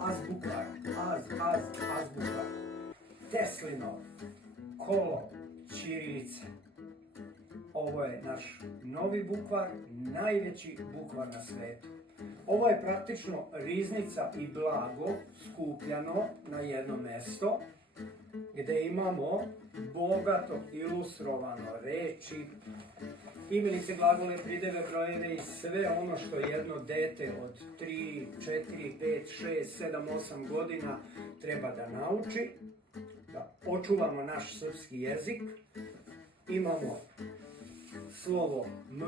azbukar, azbukar. Teslino, kolo, ćirilica. Ovo je naš novi bukvar, najveći bukvar na svetu. Ovo je praktično riznica i blago skupljano na jedno mesto, gdje imamo bogato ilustrovano reči, imenice, glagole, prideve, brojeve i sve ono što jedno dete od 3, 4, 5, 6, 7, 8 godina treba da nauči, da očuvamo naš srpski jezik. Imamo slovo M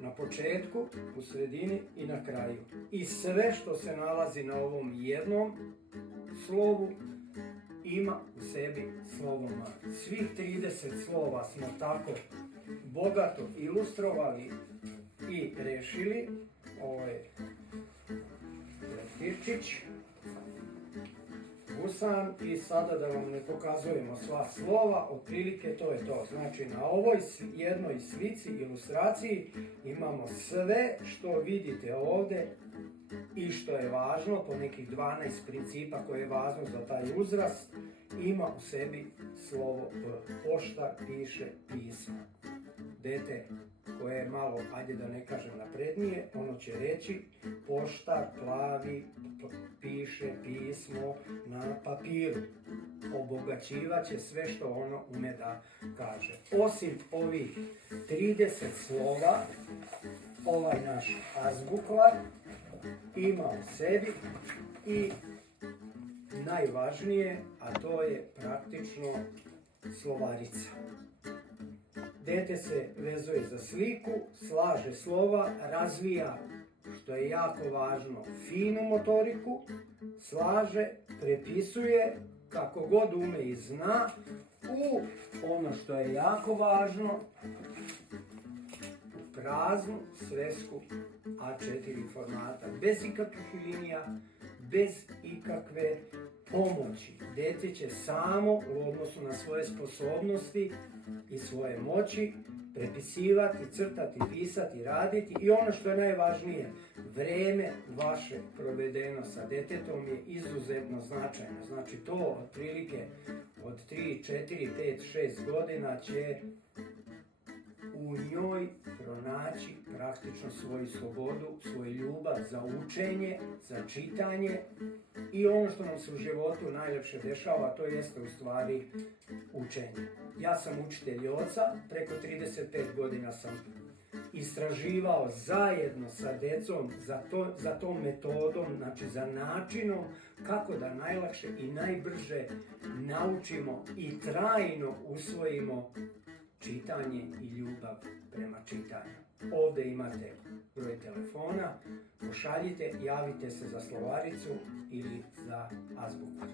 na početku, u sredini i na kraju. I sve što se nalazi na ovom jednom slovu ima u sebi slovo M. Svih 30 slova smo tako bogato ilustrovali i rešili. Ovo je leptirčić, gusan, i sada da vam ne pokazujemo sva slova, otprilike to je to. Znači na ovoj jednoj slici, ilustraciji, imamo sve što vidite ovde i što je važno, po nekih 12 principa koje je važno za taj uzrast, ima u sebi slovo P. Poštar, piše, pismo. Dete koje je malo, ajde da ne kažem naprednije, ono će reći poštar plavi piše pismo na papiru. Obogaćivaće sve što ono ume da kaže. Osim ovih 30 slova, ovaj naš azbukvar ima u sebi i najvažnije, a to je praktično slovarica. Dete se vezuje za sliku, slaže slova, razvija, što je jako važno, finu motoriku, slaže, prepisuje kako god ume i zna, u ono što je jako važno, u praznu svesku A4 formata, bez ikakvih linija, bez ikakve pomoći. Dete će samo u odnosu na svoje sposobnosti i svoje moći prepisivati, crtati, pisati, raditi, i ono što je najvažnije, vreme vaše provedeno sa detetom je izuzetno značajno. Znači to otprilike od 3, 4, 5, 6 godina će u njoj pronaći praktično svoju slobodu, svoju ljubav za učenje, za čitanje i ono što nam se u životu najljepše dešava, to jeste u stvari učenje. Ja sam učitelj oca, preko 35 godina sam istraživao zajedno sa decom za tom metodom, znači za načinom kako da najlakše i najbrže naučimo i trajno usvojimo čitanje i ljubav prema čitanju. Ovde imate broj telefona, pošaljite, javite se za slovaricu ili za azbuku.